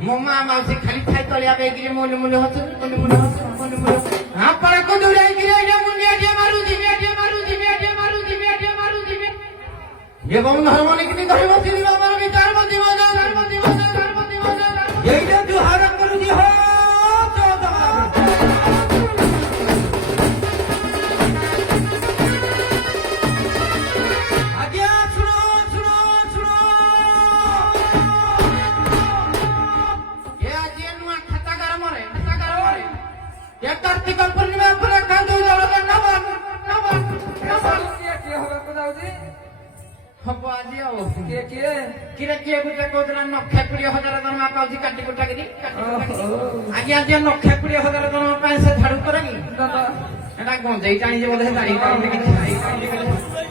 Mama masih kali kai toli apa kiri mulu hotu apa aku dulu kiri dia mulia dia maru dia bangun harmoni kini kari masih di bawah bicar mati mana ya ini tu harap perlu dia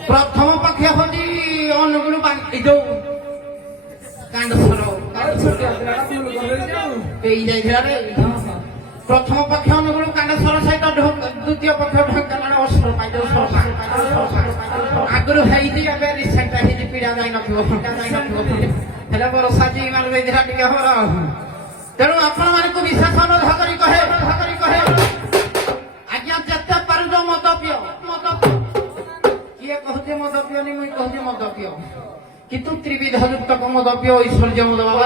प्रथम पक्ष होती अनुकूल प्रथम पक्ष अनुकूल कांडेश्वर सहित द्वितीय पक्ष ढंकाना अस्त्र आगुरी रिसेंट पीड़ा जाई नले बरसा जी मान टे हर तेणु आपण मानक विशेष अनुरोध कहे आज्ञा जिते पारुज मद पिय किए कहते मद पियनी मुई कहूँ मद पिय किंतु त्रिविध युक्त मद पिय ऐश्वर्य मद बाबा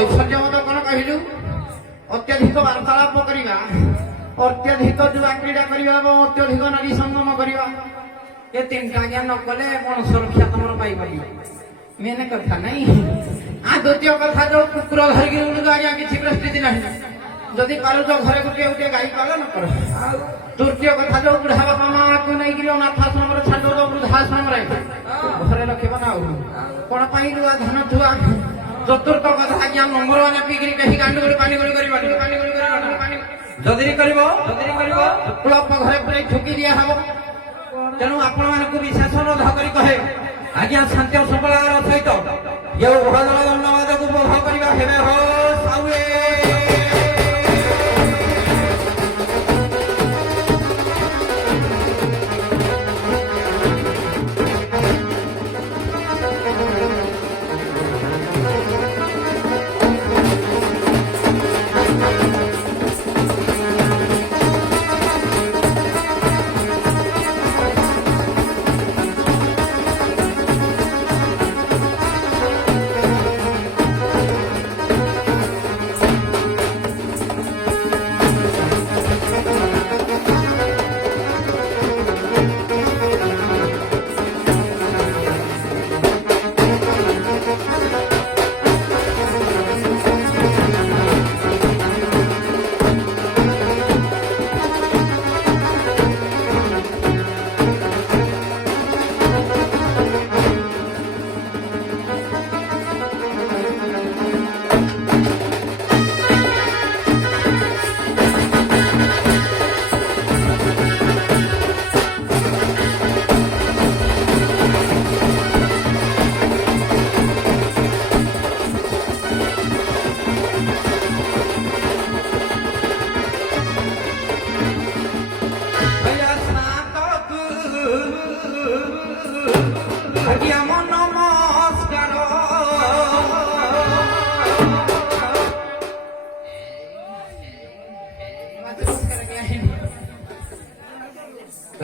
ऐश्वर्य मद कौन कहलु अत्यधिक वार्तालाप करवा अत्यधिक जुआ क्रीड़ा करवा अत्यधिक नारी संगम करवा ये तीन टा आज्ञा न कले कौन सुरक्षा तुम पाइबनी मेन कथा नहीं आ द्वितीय कथा जो कुकुर धरिकी उड़ू आज्ञा किसी परिस्थिति ना जदि पारुज घरे गोटे गोटे गाई पालन कर तृतीय कथा जो बुढ़ा बापा माँ को नहीं अनाथाश्रम छाड़ दो वृद्धाश्रम घरे रखे ना कौन पाई लुआ धन छुआ चतुर्थ कथा आज्ञा नंबर वन पिकी कहीं गांडू पानी गुड़ी जदि कुलप घरे पूरे ठुकी दिया हम तेणु आपण मानक विशेष अनुरोध कहे आज्ञा शांति सबलार सहित ये धन्यवाद को बोध करवा हेबे हो साउए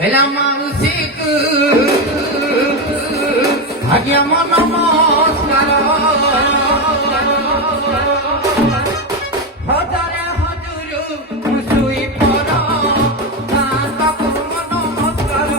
বেলা মানসিক আজ্ঞা মন নমস্কার হজারে হজুর শুই পর তাকু নমস্কার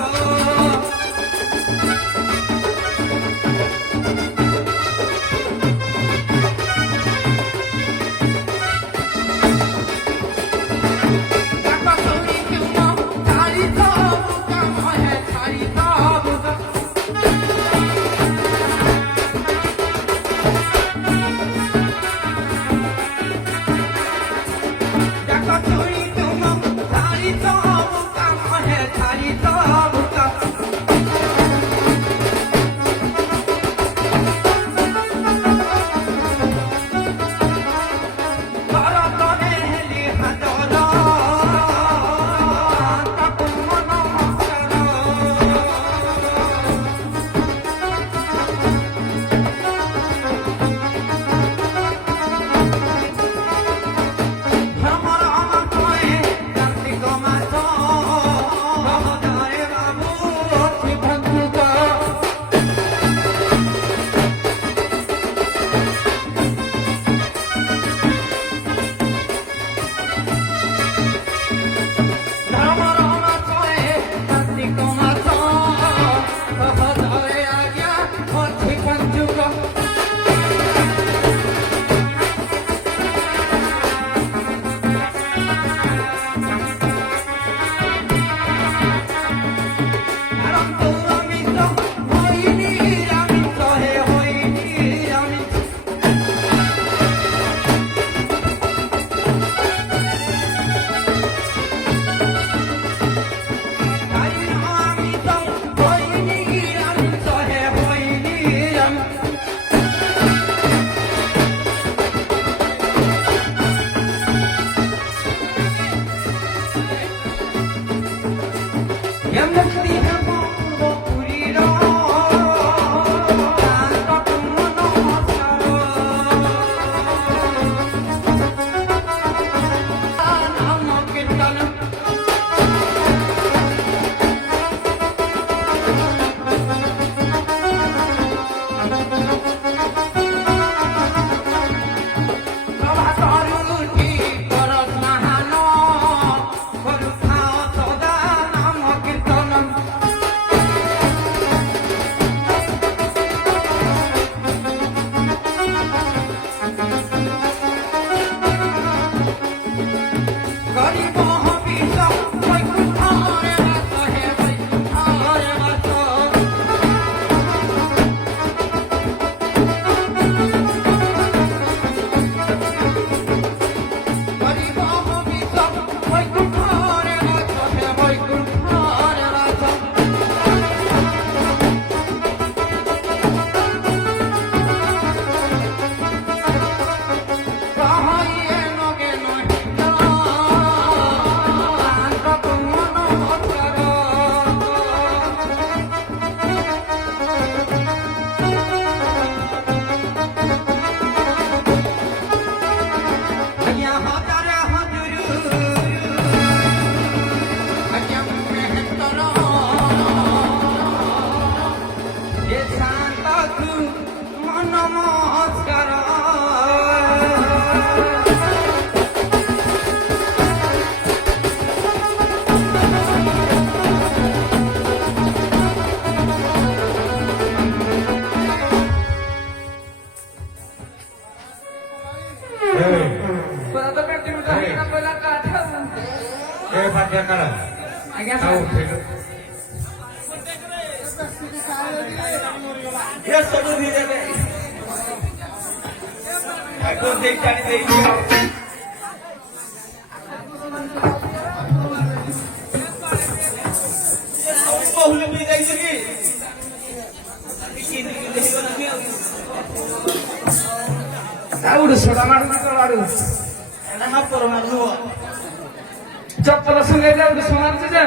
चप्पल संगे जाऊ समान से जा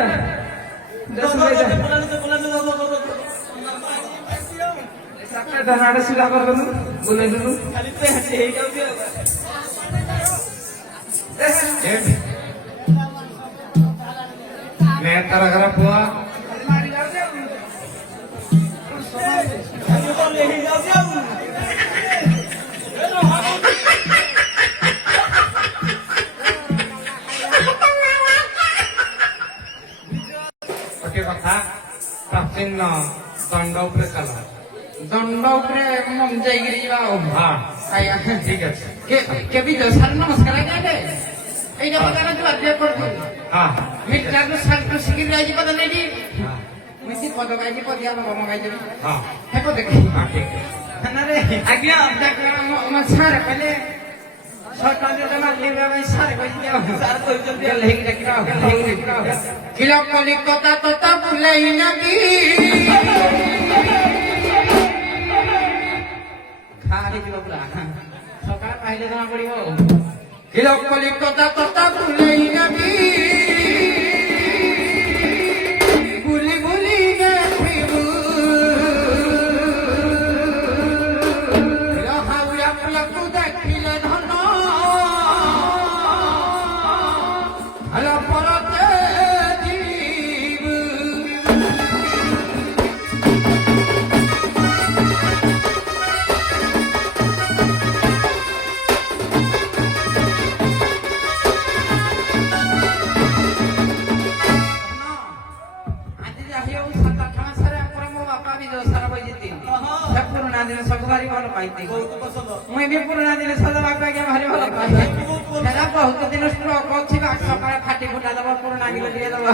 धनाडे सिधा कर दनु बोले दनु खाली पे हटे हे जाऊ ने तारा घर पुआ ଗୋଟେ କଥା ପ୍ରାଚୀନ ଦଣ୍ଡ ଉପରେ ଚାଲ। ଦଣ୍ଡ ଉପରେ ଯାଇକିରି ଯିବା ଆଉ ହଁ ଆଜ୍ଞା ଠିକ ଅଛି। କେବି ସାର୍ ନମସ୍କାର ଆଜ୍ଞା ଏଇଟା ପ୍ରକାର ବାଧ୍ୟ କରୁଛୁ ହଁ ମିଠାକୁ ସାର୍କୁ ଶିଖିରି ଯାଇଛି ପଦ ନେଇକି ହଁ ମିଠି ପଦ ଗାଇଛି ପଦିଆ ବାବା ଗାଇଦେବି ହଁ ହେ ପଦ ହଁ ଠିକ ରେ ଆଜ୍ଞା ମୋ ସାର୍ କହିଲେ କିଲ କଲିକତା ତଥା ବୁଲେଇ ନବି ଖାଲି ଯିବ ପୁରା ସକାଳ ପାଇଲେ ଜଣା ପଡିବ କିଲ କଲିକତା ତଥା ବୁଲେଇ ନବି ବୁଲି ବୁଲି ଦେଖିବୁ ହାଉଡ଼ା ପୁଲାକୁ ଦେଖିଲେ ଧନ ଭଲ ପରତେ ଯିବୁ ଆଜି ଯାହି ହଉ 7-8 ମାସରେ ଆପଣ ମୋ ବାପା ବି ସାରା ବୈଜିତି ସେ ପୁରୁଣା ଦିନ ସବୁ ଭାରି ଭଲ ପାଇତି ମୁଇଁ ବି ପୁରୁଣା ଦିନ ସଦବାକୁ ଆଜ୍ଞା ଭାରି ଭଲ ପାଏ ସେଟା ବହୁତ ଦିନ ଷ୍ଟ୍ରୋକ୍ ଅଛି ସକାଳେ ଫାଟି ଫୁଟା ଦବ ପୁରୁଣା ଗିଲ ଟିକେ ଦବ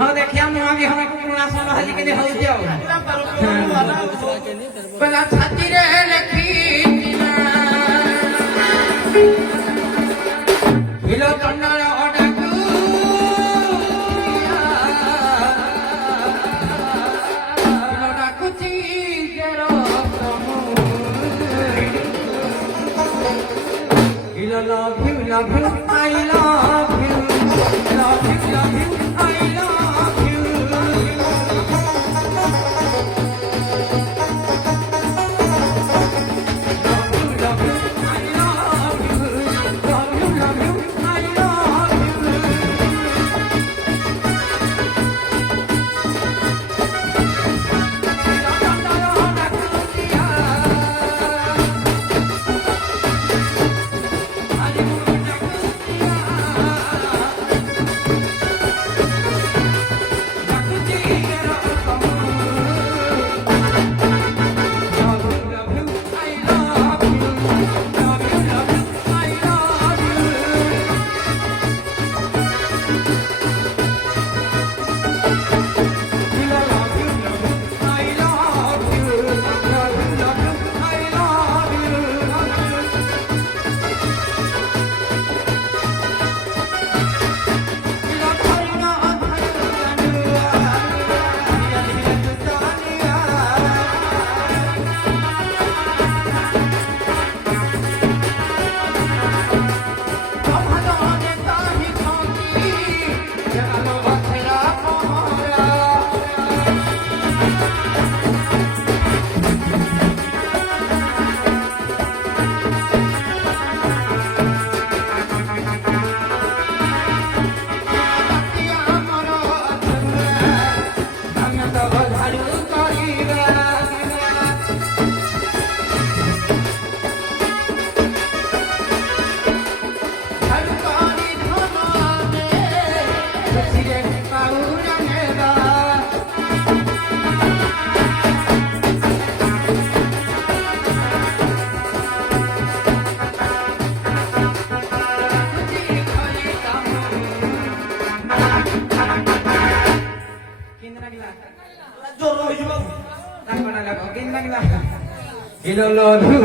ହଁ ଦେଖିଆ ନୂଆ ବିହନକୁ ପୁରୁଣା ସଣ୍ଡ ହାଲି କେମିତି ହଉଛି ଆଉ କହିଲା ଛାତିରେ ଲେଖିଥିଲା ହିଲ ଚଣ୍ଡାଳ ଅଡାକୁ ଡାକୁଛି love you, I love you, love you, love you, I love you. Love you, I love you,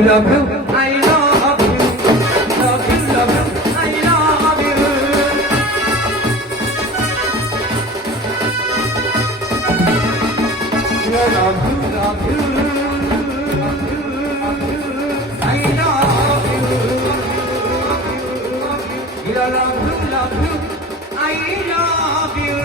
love you, I love you. Love you, love you, I love you, love you, love you, I love you. Love you, love you, I love you. Love you, I love you.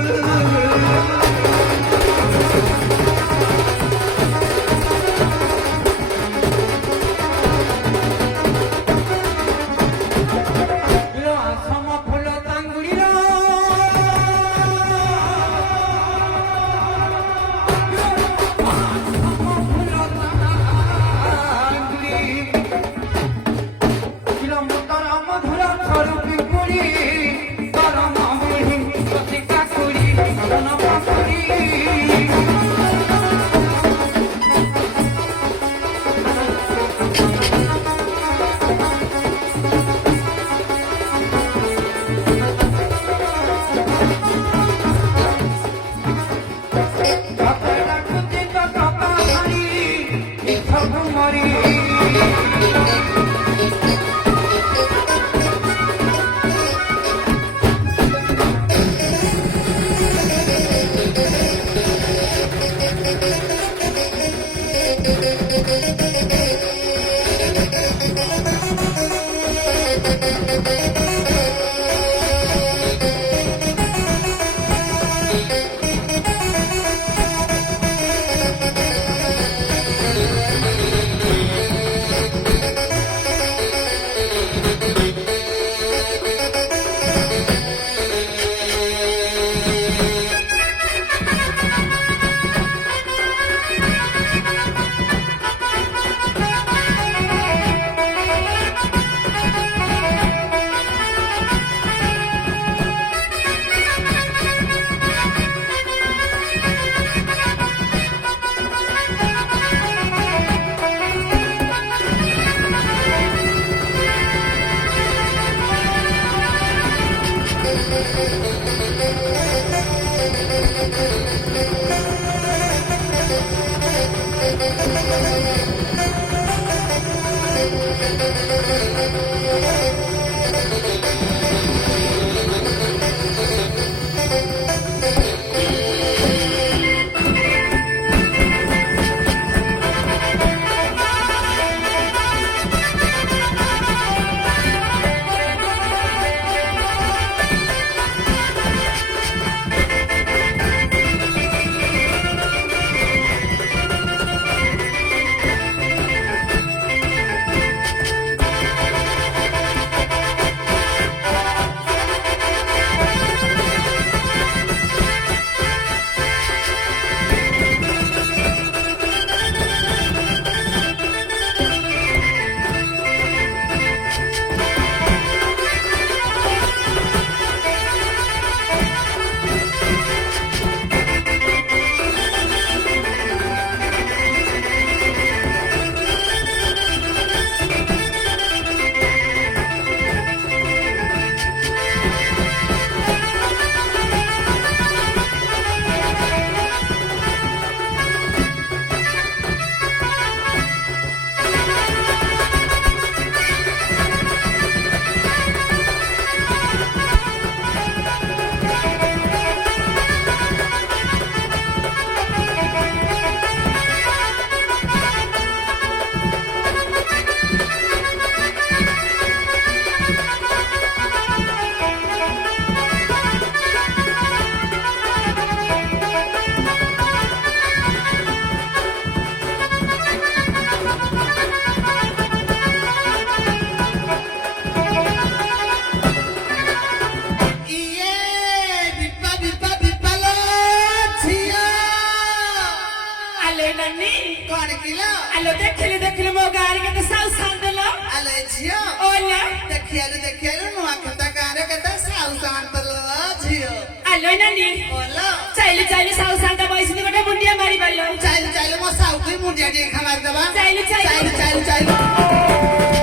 ନାନୀ बोल ଚାଇଲି ଚାଇଲି ସାଉ ସାନ୍ତା ବଇସିନି ଗୋଟେ ମୁଣ୍ଡିଆ ମାରି ପାରିଲ ଚାଇଲି ଚାଇଲି ମୋ ସାଉକୁ ମୁଣ୍ଡିଆ ଟିକେ ଖା ମାରିଦେବା ଚାଇଲି ଚାଇଲି ଚାଇଲି ଚାଇଲି ଚାଇଲି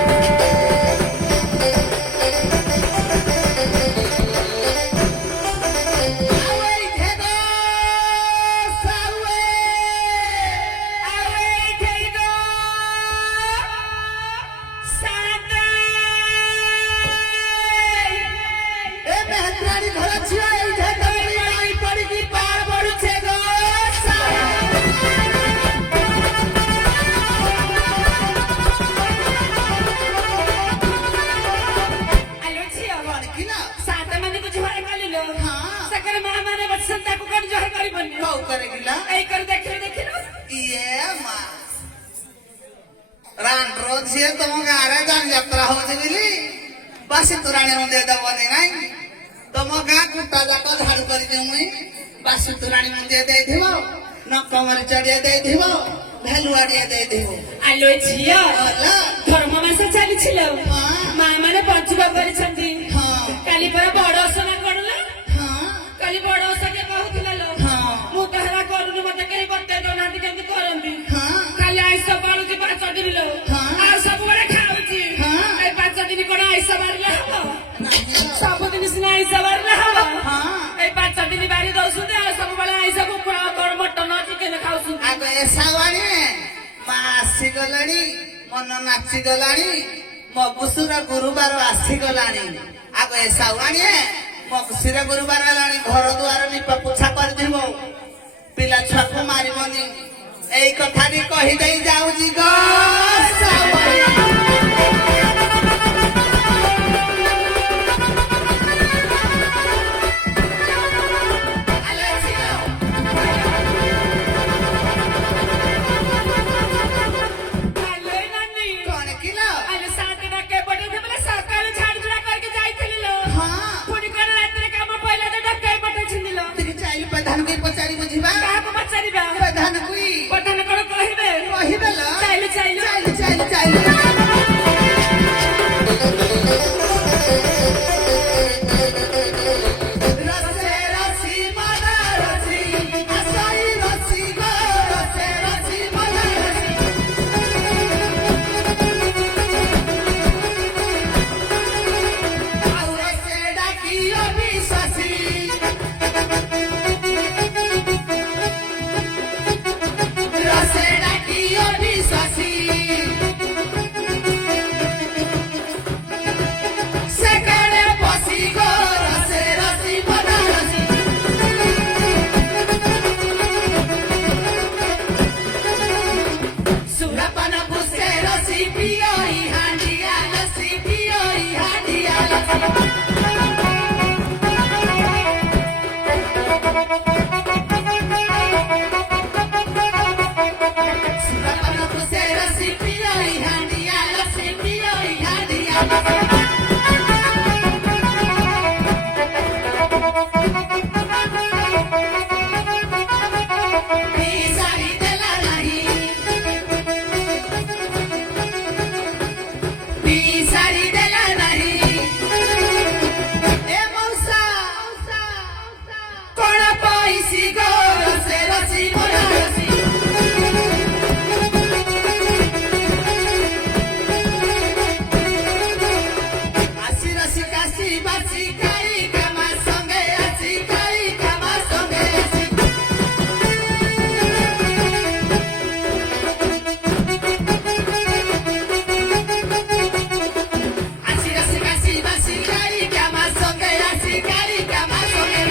ଆଉ ଏଇଠେ ଗୋ ସାଉଏ ଆଉ ଏଇଠି ଗୋ ସାନ୍ତା ଏ ମେହେନ୍ଦ୍ରାଣୀ ଘର ଝିଅ ଏଇଠେ ତମରି ମାଇ ପଡ଼ିକି ପାର ପଡୁଛେ ଗୋ ଆଲୋ ଝିଅ କଣ କି ନା ସାନ୍ତା ମାନଙ୍କୁ ଜୁହାର କଲିଲ ହଁ। ସେକରେ ମା ମାନେ ବସନ୍ତି ତାକୁ କଣ ଜୁହାର କରିବନି କଉ करे କିଲା ଏଇ କରି ଦେଖିଲ ଇଏ ମା ରାଣ୍ଡର ଝିଅ ତମ ଗାଁରେ ଯାନ ଯାତ୍ରା ହଉଛି ବୋଲି ବାସି ତୁରାଣୀ ମୁଣ୍ଡେ ଦବନି ନାଇଁ ତମ ଗାଁ କୁଟା ଯାକ ଝାଡୁ କରିଦିଉ ମୁଇଁ ବାସି ତୁରାଣୀ ମୁଣ୍ଡିଏ ଦେଇଥିବ ନକମରି ଚଢିଏ ଦେଇଥିବ ଭେଲୁଆଡିଏ ଦେଇଥିବ ଆଲୋ ଝିଅ ଭଲ ଧର୍ମ ମାସ ଚାଲିছিল ହଁ। ମା ମାନେ ପଞ୍ଚୁକ କରିଛନ୍ତି ହଁ କାଲି ପରା ବଡ ଓଷା କରୁଲା ହଁ କାଲି ବଡ ଓଷା କିଏ କହୁଥିଲା ଲୋ ହଁ ମୁଁ ତ ହେରା କରୁନି ମତେ କେହି ବତେଇ ଦଉନାହାନ୍ତି କେମିତି କରନ୍ତି ହଁ ଖାଲି ଆଇଁଷ ବାଳୁଛି 5 ଦିନ ଲୋ ହଁ। ଆଉ ସବୁବେଳେ ଖାଉଛି ହଁ। ଏଇ 5 ଦିନ କଣ ଆଇଁଷ ବାରିଲେ ହବ ନାହିଁ ସବୁଦିନ ସିନା ଆଇଁଷ ବାରିଲେ ହବ ହଁ ଏଇ 5 ଦିନ ବାରି ଦଉଛନ୍ତି ଆଉ ସବୁବେଳେ ଆଇଁଷ କୁକୁଡ଼ା କଣ ମଟନ ଚିକେନ ଖାଉଛନ୍ତି ଆଗ ଏ ସାୱାଣୀ ମା ଆସିଗଲାଣି ମନ ନାଚିଗଲାଣି ମଗୁସୁର ଗୁରୁବାର ଆସିଗଲାଣି ଆଗ ଏ ସାୱାଣୀ ମଗୁସୁର ଗୁରୁବାର ହେଲାଣି ଘର ଦୁଆର ନିପା ପୋଛା କରିଥିବ ପିଲା ଛୁଆକୁ ମାରିବନି ଏଇ କଥାଟି କହିଦେଇ ଯାଉଛି ଗୋ ସାୱାଣୀ ଆଲୋ ଝିଅ ଆଲୋ ନାନୀ କଣ କିଲୋ ଆଲୋ ସାତ ଡାକେ ପଠେଇଥିଲେ ବୋଲେ ସକାଳୁ ଝାଡୁ ଝୁଡା କରିକି ଯାଇଥିଲି ଲୋ ହଁ ପୁଣି କଣ ରାତିରେ କାମ ପଇଲା ତ ଡାକେ ପଠେଇଛନ୍ତି ଲୋ ଟିକେ ଚାଇଲି ପ୍ରଧାନକୁ ପଚାରି ବୁଝିବା କାହାକୁ ପଚାରିବା ପ୍ରଧାନକୁ ପଠାଣ କଣ କହିବେ କହିଦେଲ ଚାଇଲୁ ଚାଇଲୁ ଚାଇଲି ଚାଇଲି ଚାଇଲି ରସେ ରସି ମନ ରସି ଆସଇ ରସି ଗୋ ରସେ ରସି ମନ ରସି ଆଉ ରସେ ଡାକି ଅବିଶ୍ୱାସୀ ରସେ ଡାକି ଅବିଶ୍ୱାସୀ ସେକାଳେ ବସି ଗୋ ରସେ ରସି ମନ ରସି ସୁରପାନ ପୁଷେ ରସି ପିଓଇ ହାଣ୍ଡିଆ ଲସି ପିଓଇ ହାଣ୍ଡିଆ ଲସି ସୁରପାନ ପୁଷେ ରସି ପିଓଇ ହାଣ୍ଡିଆ ଲସି ପିଓଇ ହାଣ୍ଡିଆ ଲସି ପିସାରି ଦେଲା ନାହିଁ ପିସାରି ଦେଲା ନାହିଁ ଏ ମଉସା କଣ ପଇସି ଗୋ ରସେ ରସି ମନ ରସି ଆସି ରସି କାଶି ବାସି ଖାଇ କାମା ସଙ୍ଗେ ଆସି ଖାଇ କାମା ସଙ୍ଗେ ଆସି ଆସି ରସି କାଶି ବାସି ଖାଇ କାମା ସଙ୍ଗେ ଆସି ଖାଇ କାମା ସଙ୍ଗେ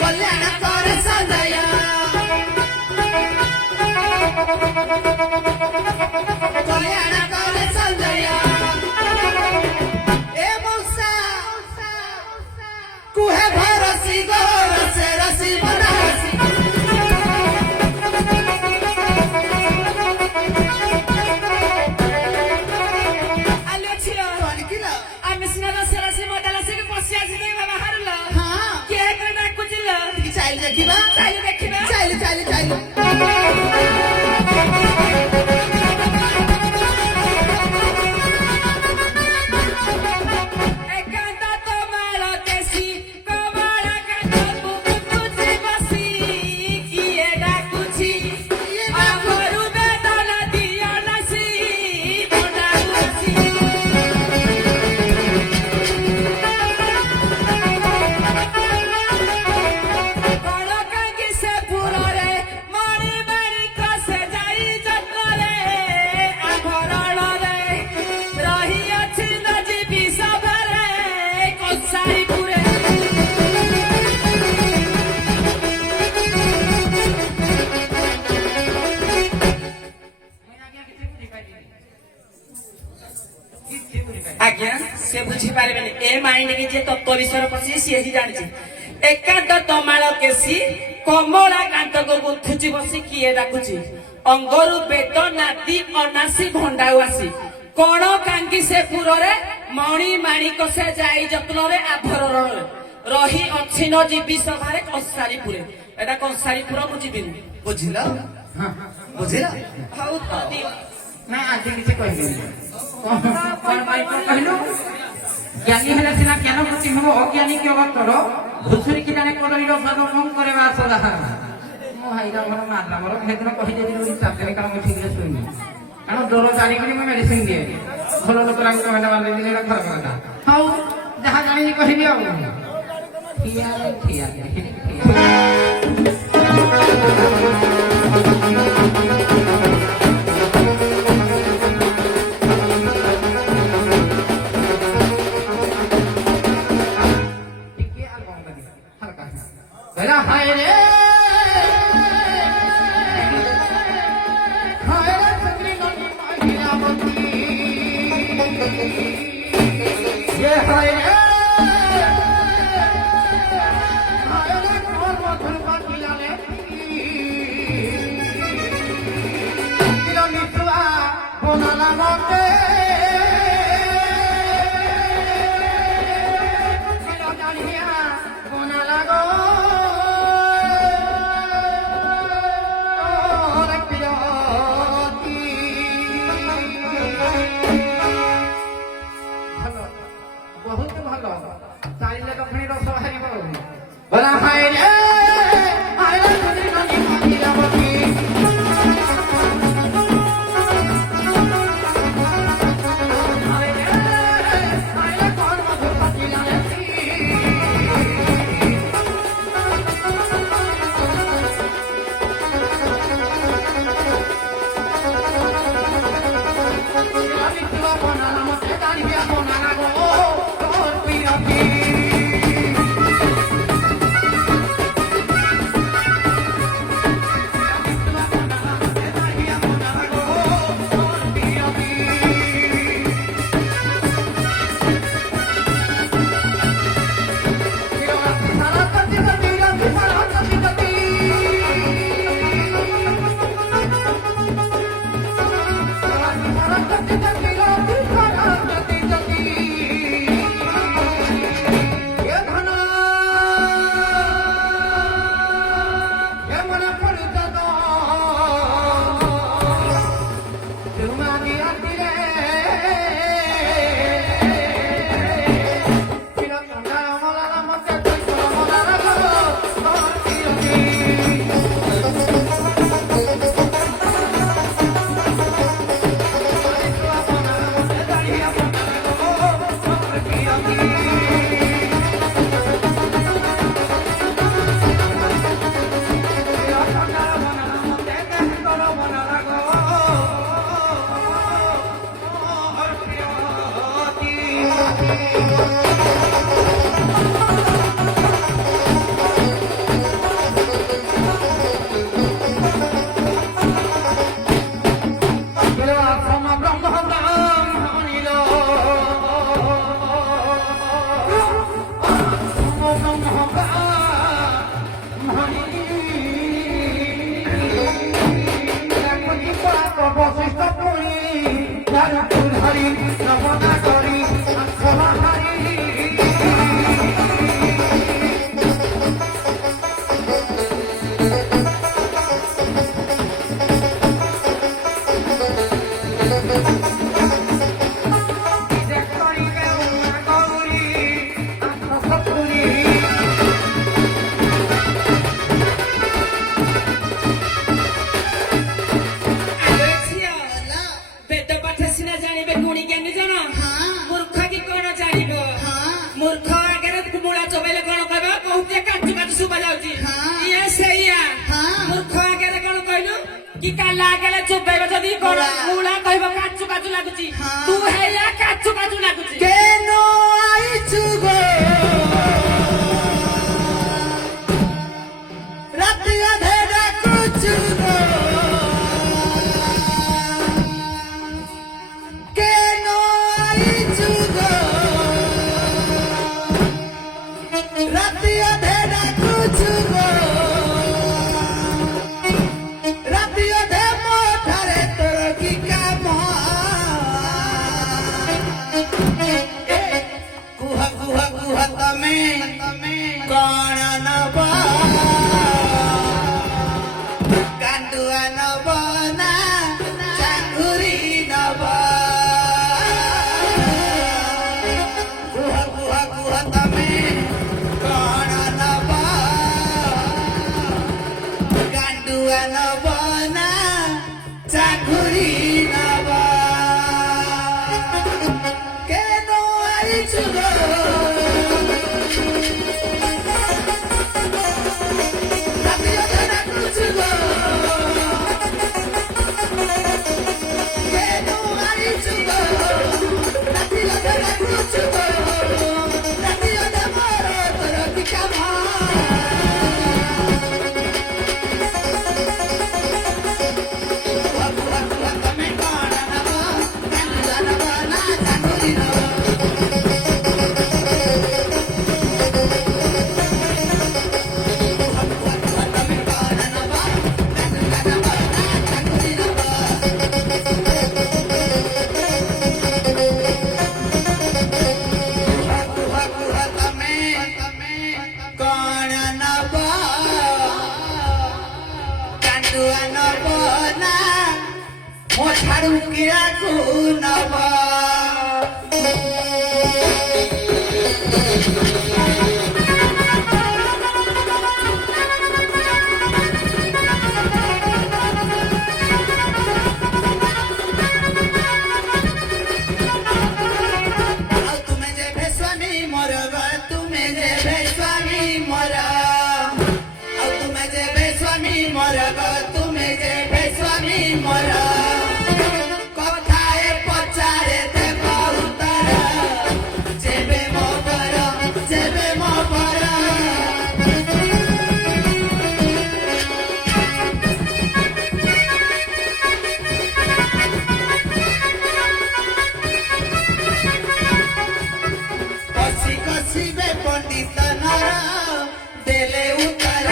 କଲ୍ୟାଣ କର ସଦୟ କଲ୍ୟାଣ କର ସଦୟ ଏ ମଉସା କୁହେ ଭରସି ଗୋ ରସେ ରସି ମନ ରସି ଆଲୋ ଝିଅ କଣ କିଲୋ ଆମେ ସିନା ରସି ରସି ମଜା ଲସିକି ପଶି ଆସିଲେ ବାହାରିଲ ହଁ କିଏ କଣ ଡାକୁଚିଲ ଟିକେ ଚାଇଲି ଦେଖିବା ଚାଇଲୁ ଦେଖିବା ଚାଇଲି ଚାଇଲି ଚାଇଲି ପାଇନି କି ଯେ ତତ୍ତ୍ୱ ବିଷୟରେ ପଶି ସିଏ ହିଁ ଜାଣିଛି। ଏକାନ୍ତ ତମାଳ କେଶୀ କମଳା କାନ୍ତକୁ ଗୁନ୍ଥୁଛି ବସି କିଏ ଡାକୁଛି ଅଙ୍ଗରୁ ବେଦ ନାଦି ଅନାସୀ ଭଣ୍ଡାଉ ଆସି କଣ କାଙ୍ଗି ସେ ପୁରରେ ମଣି ମାଣିକ ସେ ଯାଇ ଯତ୍ନରେ ଆଭରଣରେ ରହି ଅଛି ନ ଯିବି ସଭାରେ କଂସାରୀପୁରେ। ଏଟା କଂସାରୀପୁର ମୁଁ ଯିବିନି। ବୁଝିଲ ବୁଝିଲ ହଉ ତ ଦିଅ। ନା ଆଜି କିଛି କହିବିନି। କଣ ପାଇଁ କଣ କହିଲୁ? ଜ୍ଞାନୀ ହେଲେ ସିନା ଜ୍ଞାନ ପ୍ରତି ମୋ ଅଜ୍ଞାନୀ କି ଅବତର ଘୁଷୁରି କି ଜାଣେ କଦଳୀର ସ୍ୱାଦ କଣ କରେ ବା ସଦା ମୋ ଭାଇଟା ମୋର ମାରିଲା ମୋର ସେଦିନ କହିଦେବି ବୋଲି ଚାରିଦିନ କାରଣ ମୁଁ ଠିକରେ ଶୋଇନି କାରଣ ଡର ଜାଣିକିନି ମୁଁ ମେଡିସିନ ଦିଏ ଭଲ ଲୋକ ଲାଗି ଟମାଟୋ ମାରିଦେଲି ଏଇଟା ଖରାପ କଥା। ହଉ ଯାହା ଜାଣିନି କହିବି ଆଉ ଠିଆ हाय रे हाय रे सगरी नदी माहिरावती ये हाय रे हाय रे कौन मधुर पातिया ले किलो निचवा बोना लागते किलो जानिया बोना लागो बड़ा हाय रे हाय रे सगरी नदी माहिरावती हाय रे कौन मधुर पातिया ले निचवा बोना मते दानिया बोना लागो और पियती कि काला आगेले चुपेबे जदी कोन मुला कहबो काचु काचु लागुची तू हेया काचु काचु लागुची केनो आइछु गो राति अधेरा कुछु गो केनो आइछु गो নব না চাকুরি নব কেন আইছু গো রাতি অধে ডাকুছু গো কেন আইছু গো রাতি অধে ডাকুছু গো রাতি অধে মোর তোর কি কাম ছাড়ু কিরাকু নব তুমি যে ভেস্বামী মর তুমি যে ভেস্বামী মর তুমি যে ভেস্বামী মর তুমি যে ভেস্বামী মর কথায় পচারে দেব উত্তর যেবে মো পর যেবে মো পর কষি কষিবে পণ্ডিত নর দেলে উত্তর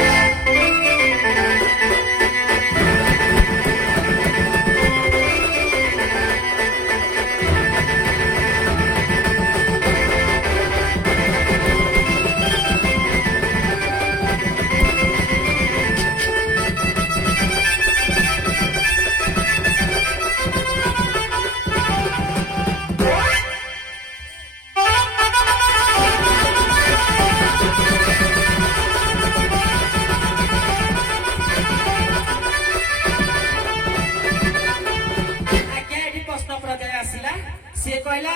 ସିଏ କହିଲା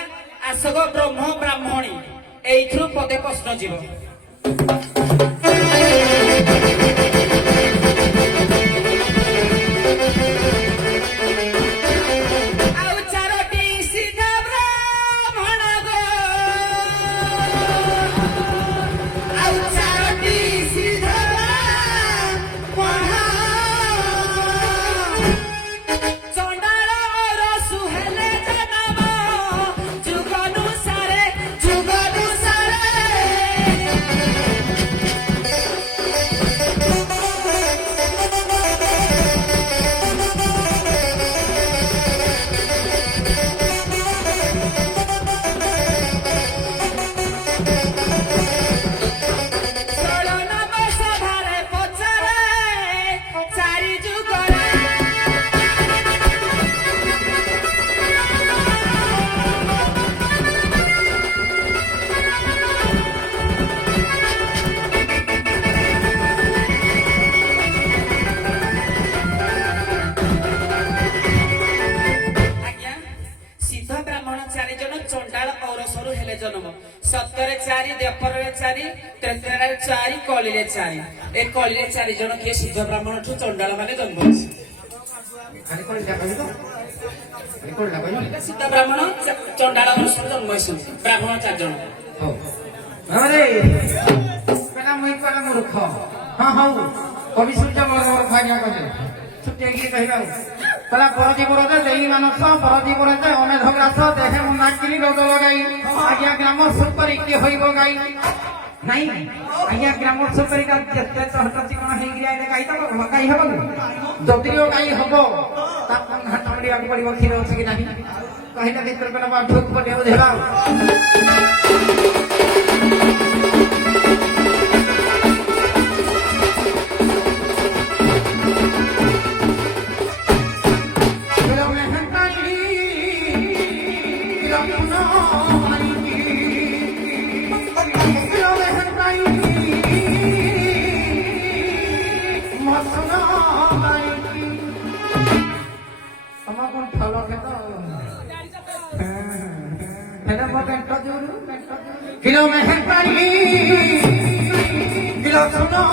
ଆସଗ ବ୍ରହ୍ମ ବ୍ରାହ୍ମଣୀ ଏଇଥିରୁ ପଦେ ପ୍ରଶ୍ନ ଯିବ ଆଉ ଚାରୋଟି ସିଧା ବ୍ରାହ୍ମଣ ଗୋ ଆଉ ଚାରୋଟି ସିଧା ବ୍ରାହ୍ମଣ ଚଣ୍ଡାଳର ସୁହେଲେ ଜନମ ଯୁଗନୁସାରେ ଷୋଳ ନବ ସଭାରେ ପଚାରେ ଚାରି ଯୁଗରେ ଆଜ୍ଞା ସିଦ୍ଧ ବ୍ରାହ୍ମଣ ଚାରି ଜଣ ଚଣ୍ଡାଳ ଔରସରୁ ହେଲେ ଜନ୍ମ ସତ୍ୟରେ ଚାରି ଦ୍ୱାପରରେ ଚାରି ତ୍ରେତୟାରେ ଚାରି କଳିରେ ଚାରି ଏ କଳିରେ ଚାରି ଜଣ କିଏ ସିଦ୍ଧ ବ୍ରାହ୍ମଣଠୁ ଚଣ୍ଡାଳ ମାନେ ଜନ୍ମ ହେଇଛି ଖାଲି କଳିଟା କହିବ ଖାଲି କଳିଟା କହିବ ସିଦ୍ଧ ବ୍ରାହ୍ମଣ ଚଣ୍ଡାଳ ଔରସରୁ ଜନ୍ମ ହେଇଛନ୍ତି ବ୍ରାହ୍ମଣ ଚାରି ଜଣ ହଉ ଆରେ କହିଲା ମୁଇଁ କହିଲା ମୂର୍ଖ ହଁ ହଉ କବି ସୂର୍ଯ୍ୟ ମୋର ଭାଗ୍ୟ କହିଲେ ଛୁଟି ହେଇକି କହିବା କହିଲା ପରଜୀବରରେ ଦେଇ ମାନସ ପରଜୀବରରେ ଅନେକ ଗ୍ରାସ ଦେহে ମୁନାକିରି ରୋଗ ଲଗାଇ ଆଜ୍ଞା ଗ୍ରାମ ସୁପରି କିଏ ହୋଇବ ଗାଇ ନାଇଁ ଆଜ୍ଞା ଗ୍ରାମ ସୁପରି ଯେତେ ଚହଟ ଚିକଣ ହେଇକିରି ଆଇଲେ ଗାଈ ତ ଗାଈ ହବ ଯଦିଓ ଗାଈ ହବ ତା ଘାଟ ମିଳିବାକୁ ପଡିବ କ୍ଷୀର ଅଛି କି ନାହିଁ କହିଲା ଭିତରେ କହିଲା ଢୋକ ପଡ଼ିବାକୁ ଧେଲା Masana মেহরবানি কিলো শুনো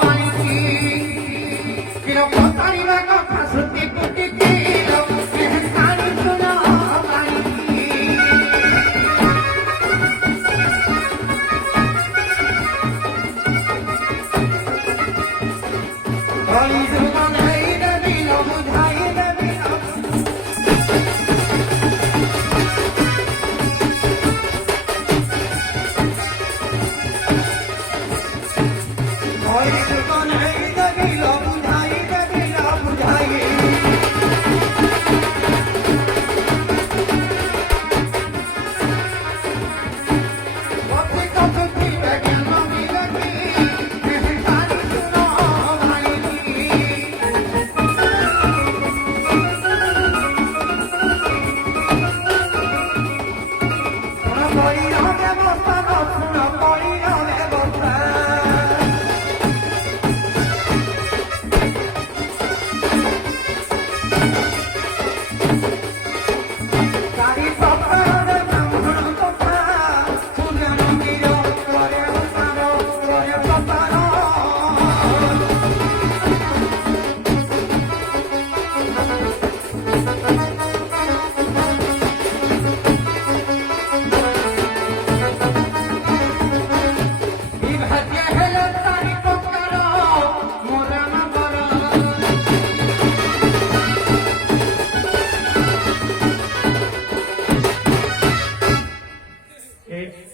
বাণী কিলো কথারিবা কথা সত্যি কুটি কিলো মেহরবানি শুনো বাণী Holy Zuman hai nabi lo budhai nabi lo Holy Zuman hai nabi lo budhai nabi lo budhai Kothi kothi bagyan mami lagi mehrbani suno bhai Suno koi rame bosta suno koi rame bosta Kari sopara brahmana kotha Surya mandiro kore usaro kore sopara Vibhajya hele tari kokaro morana bara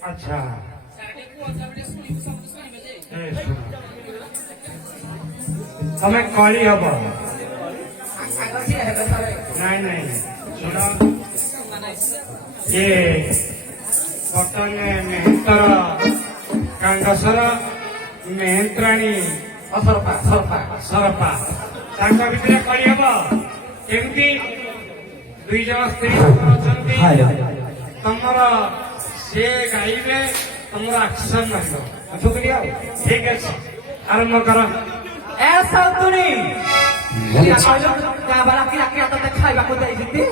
আচ্ছা ତମେ କଳି ହବ ନାଇଁ ନାଇଁ ଶୁଣ ଇଏ ବର୍ତ୍ତମାନ ମେହେନ୍ତର କାଙ୍ଗସର ମେହେନ୍ତ୍ରାଣୀ ଅସରପା ସରପା ସରପା ତାଙ୍କ ଭିତରେ କଳି ହବ କେମିତି ଦୁଇ ଜଣ ସ୍ତ୍ରୀ ଅଛନ୍ତି ତମର ସେ ଗାଇବେ ତମର ଆକ୍ସନ ରହିବ ଛୁକରି ଆଉ ଠିକ ଅଛି ଆରମ୍ଭ କର ଏ ସାଉතුଣି ଗାଁ ବାଲା କିରା କିରା ତତେ ଖାଇବାକୁ ଦେଇଛନ୍ତି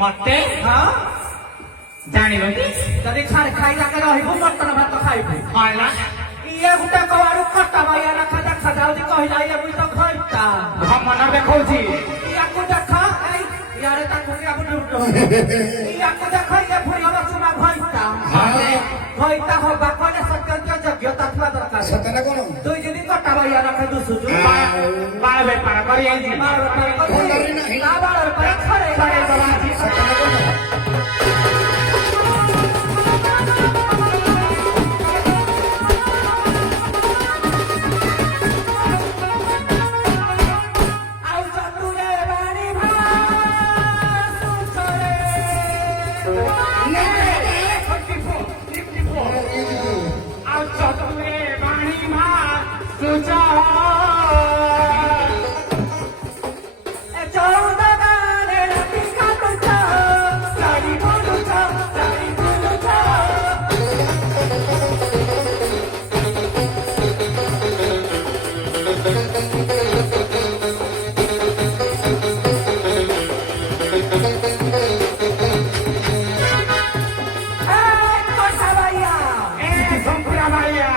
ମତେ ହଁ ଜାଣିଲନି ଯଦି ଖାଇଲାକେ ରହିବୁ ମଟନ ଭାତ ଖାଇବୁ କହିଲା ଇଏ ଗୋଟେ କବାରୁ ଖଟା ବାଇଆ ରଖା ଦେଖା ଯାଉଛି କହିଲା ଇଏ ମୁଇଁ ତ ଖଇତା ମନ ଦେଖଉଛି ইয়াকু দেখা এই ইয়ারে তা ঠকে আপনি উঠো ইয়াকু দেখা ইয়ে ভুরি হবা চুমা ভয়তা ভয়তা হবা কোনে সত্যন্ত যোগ্যতা থাকা দরকার সত্যনা কোন তুই যদি কটা বাইয়া রাখা দুসুজু বাଳ ବେପାର କରି ଆଇଛି মার পারে কথা না বাড়ার পারে খরে খরে বাবাজি সত্যনা কোন আউ চতুরে বাড়ি ভাসু চরে ଆଉ ଚତୁରେ ବାଣୀ ମା ସୁଚ এ চৌদা গানে রাতি কাটুছ শাড়ি বলুছ শাড়ি বলুছ এই কথা বাইয়া ଏ ସମ୍ପୁରା ବାଳିଆ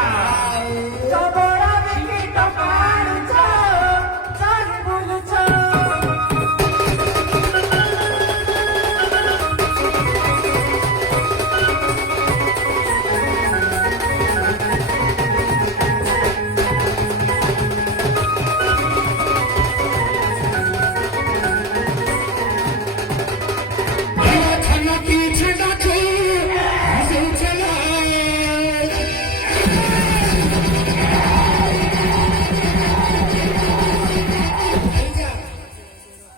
চবড়া বিকি টকারুছ শাড়ি বলুছ খানা পিছে ডাকো হাসে চলা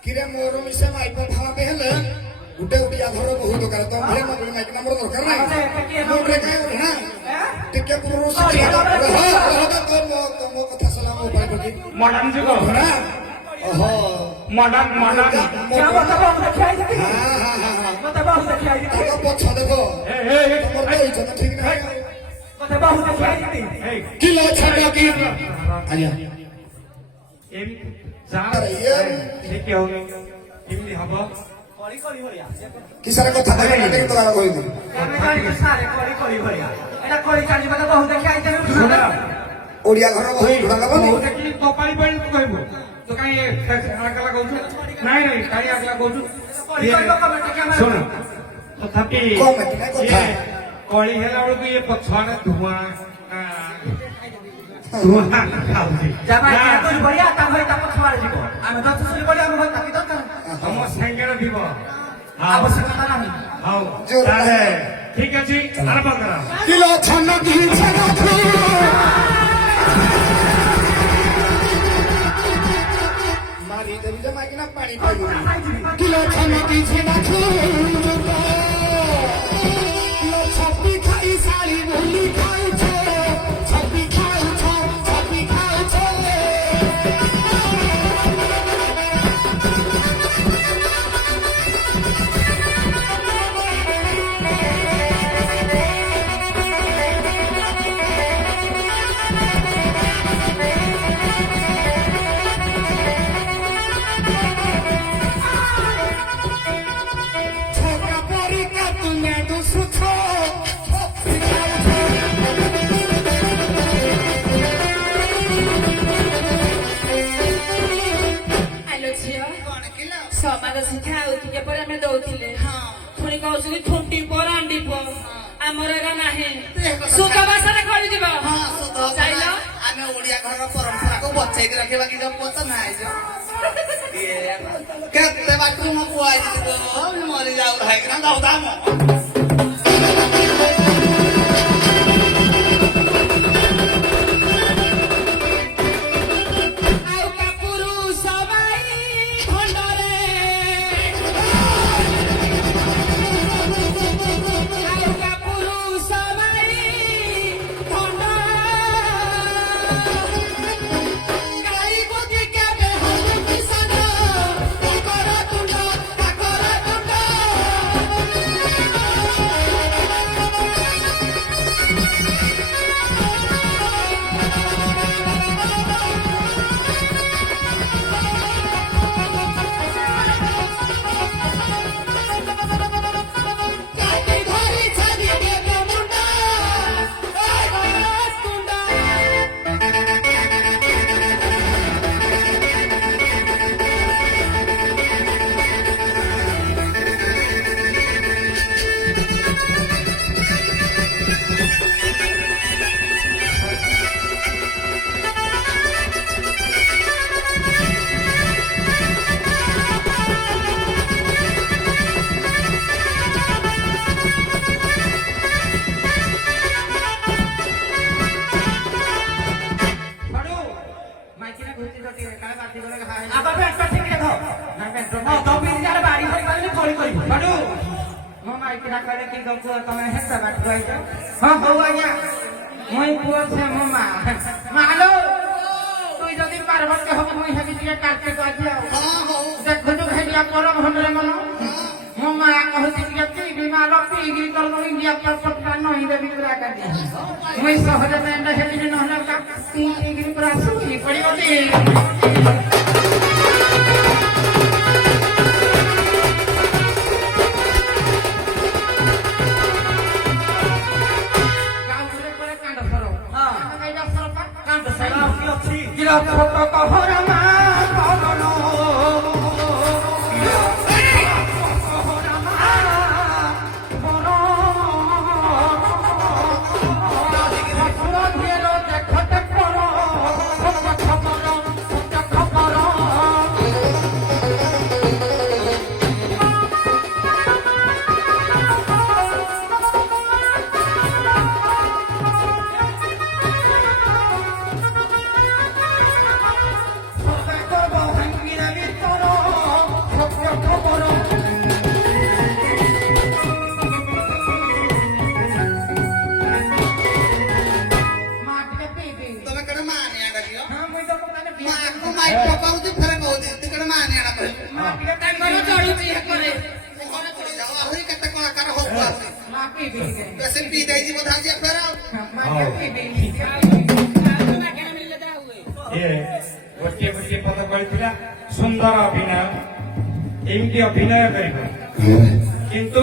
কিরে মোর মিশে মাইপ ভাবে হেলে উঠে উঠিয়া ঘর বহু দরকার তো ভাই মগল মাইক নম্বর দরকার নাই মোরে কাই না টিকে পুরুষ মো কথা সালাম উপায় করছি ମଡର୍ଣ୍ଣ ଯୁଗ না ওহো ମଡର୍ଣ୍ଣ क्या बता बहुत दिखाई देती হ্যাঁ হ্যাঁ হ্যাঁ बता बहुत दिखाई देती তাকে পছ দেখো তোমার তো ইচ্ছা ঠিক নাই बता बहुत दिखाई देती কিলো ছাড়া কি আয়া ଏମିତି ଯା ଆରେ ଇଏ ଠିକ ହଉନି କେମିତି ହବ କିସାର କଥା କହିଲେ ତ ଗାଳ କହିବୁ ଓଡ଼ିଆ ଘର ବହି ଘୋଡ଼ା ଲାଭନି କପାଳି ପାଳି ତୁ କହିବୁ ତୁ କାହିଁ ଆଗଲା କହୁଛୁ ନାଇଁ ନାଇଁ କାହିଁ ଆଗଲା କହୁଛୁ ଶୁଣ ତଥାପି କମ ଏତିକି କଥା ଇଏ କଳି ହେଲା ବେଳକୁ ଇଏ ପଛଆଡେ ଧୂଆଁ ଧୂଆଁ ଖାଉଛି ତମ ସାଙ୍ଗରେ ଥିବ ଆବଶ୍ୟକତା ନାହିଁ ହଉ ତାହେଲେ ଠିକ ଅଛି ଆରମ୍ଭ କର କିଲୋ ଛନ କି ଛନ ମାରି ଦେବି ଯେ ମାଗିନା ପାଣି ପାଇବୁ କିଲୋ ଛନ କି ଛନ ଛପି ଖାଇ ଶାଳି ବୋଲି ଖାଉଛ ଛପି ଖାଉଛ ଛପି ଖାଉଛ ଛକା ପରିକା ତୁମେ ଦୁସୁଛ ଛପି ଖାଉଛ ଆଲୋ ଝିଅ କଣ କିଲୋ ସମାଜ ଶିକ୍ଷା ଆଉ ଟିକେ ପରେ ଆମେ ଦଉଥିଲେ ହଁ ପୁଣି କହୁଛନ୍ତି ଥୁଣ୍ଟି ପର ଆଣ୍ଡି ପର ଆମର ଏରା ନାହିଁ ଦେଖ ସୁଖ ଭାଷାରେ କରିଯିବ ହଁ ସୁଧ ଚାଇଲ ଆମେ ଓଡ଼ିଆ ଘରର ପରମ୍ପରାକୁ ବଞ୍ଚେଇକି ରଖିବା କି ଯୋଉ ପୁଅ ତ ନାହିଁ ଯୋ କେତେ ବାଟରୁ ମୋ ପୁଅ ଆଇଛି ମରି ଯାଉ ଭାଇକିନା ଯାଉ ଦାମ ଆଉ କାପୁରୁ ସବାଇ ଖଣ୍ଡରେ ଆଉ କାପୁରୁ ସବାଇ ଖଣ୍ଡ ଗାଈ ବୁଦ୍ଧି କେବେ ହଲୁ କିସନ କାକର ତୁଣ୍ଡ ଗାଈ ଧରି ଛାଡ଼ି ଦେବେ ମୁଣ୍ଡ ତୁଣ୍ଡ ମାଇକିନା ଘୁଟି ଘଟି କାଳେ ବାଟି ଗଲେ ଘା ଆଗ ପେଟ ଠିକରେ ଧର ଦବି ଯାର ବାଡ଼ି ହୋଇ ଗଲେ କଳି କରିବୁ ବାଡୁ ମୋ ମାଇକିନା କହିଲେ କି ଦବୁ ତମେ ହେତା ବାଟ ରହିଛ ହଁ ହଉ ଆଜ୍ଞା ମୁଇଁ ପୁଅ ସେ ମୋ ମା ମାଲୋ তুই যদি পার্বত্য হব মুই হেবি দিয়ে কাটতে পারছি ହଁ ହଉ দেখুଛୁ হেডিয়া পরম হন্ডরে মন ମୋ ମା କହୁଛି ଟିକେ ପିଇବି ମାଲ ପିଇକି ତୋର ଇଣ୍ଡିଆ ପାସପୋର୍ଟଟା ନଇଁ ଦେବି ପୁରା କାଟି ମୁଇଁ ସହଜ ପେଣ୍ଟ ହେବିନି ନହେଲେ ପିଇକି ପୁରା ଶୁଖି ପଡିବ ଗାଉରେ ପରେ କାଣ୍ଡ ସର କାଣ୍ଡ ସର କାଣ୍ଡ ସର କିଲୋ ଛୋଟ କହର ମା କହର ତମେ କେଡେ ମା ଆଣିଆ ଡାକିଲ ମାକୁ ମାଇ ପକାଉଛି ଫେରେ କହୁଛି ତୁ କେଡେ ମା ଆଣିଆ ଡାକିଲ ତାଙ୍କର ଚଢୁଛି ଏକରେ ଆହୁରି କେତେ କଳାକାର ହଉ ଆହୁରି ବେଶୀ ପିଇ ଦେଇଛି ବୋଧେ ଆଜି ଫେର ଇଏ ଗୋଟିଏ ଗୋଟିଏ ପଦ କହିଥିଲା ସୁନ୍ଦର ଅଭିନୟ ଏମିତି ଅଭିନୟ କରିବ କିନ୍ତୁ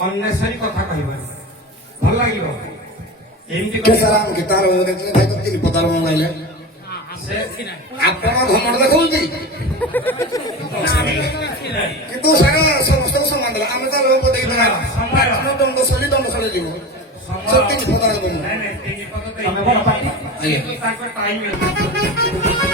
ଅନ୍ନେସରୀ କଥା କହିବନି ଭଲ ଲାଗିବ ଏମିତି କେ ସାରା ଗୀତାର ଦେଖିଲେ ଭାଇ ତ ତିନି ପଦାର ମଙ୍ଗାଇଲେ ସେ ଆପଣ ଘମଣ୍ଡ ଦେଖନ୍ତି କିନ୍ତୁ ସାରା ସମସ୍ତଙ୍କୁ ସମାନ ଦେଲା ଆମେ ତ ଲୋକ ଦେଇଦେଲା ଦଣ୍ଡଶୈଳୀ ଯିବ ସେ ତିନି ପଦାର ନାଇଁ ତିନି ପଦ ତ ତାଙ୍କର ଟାଇମ୍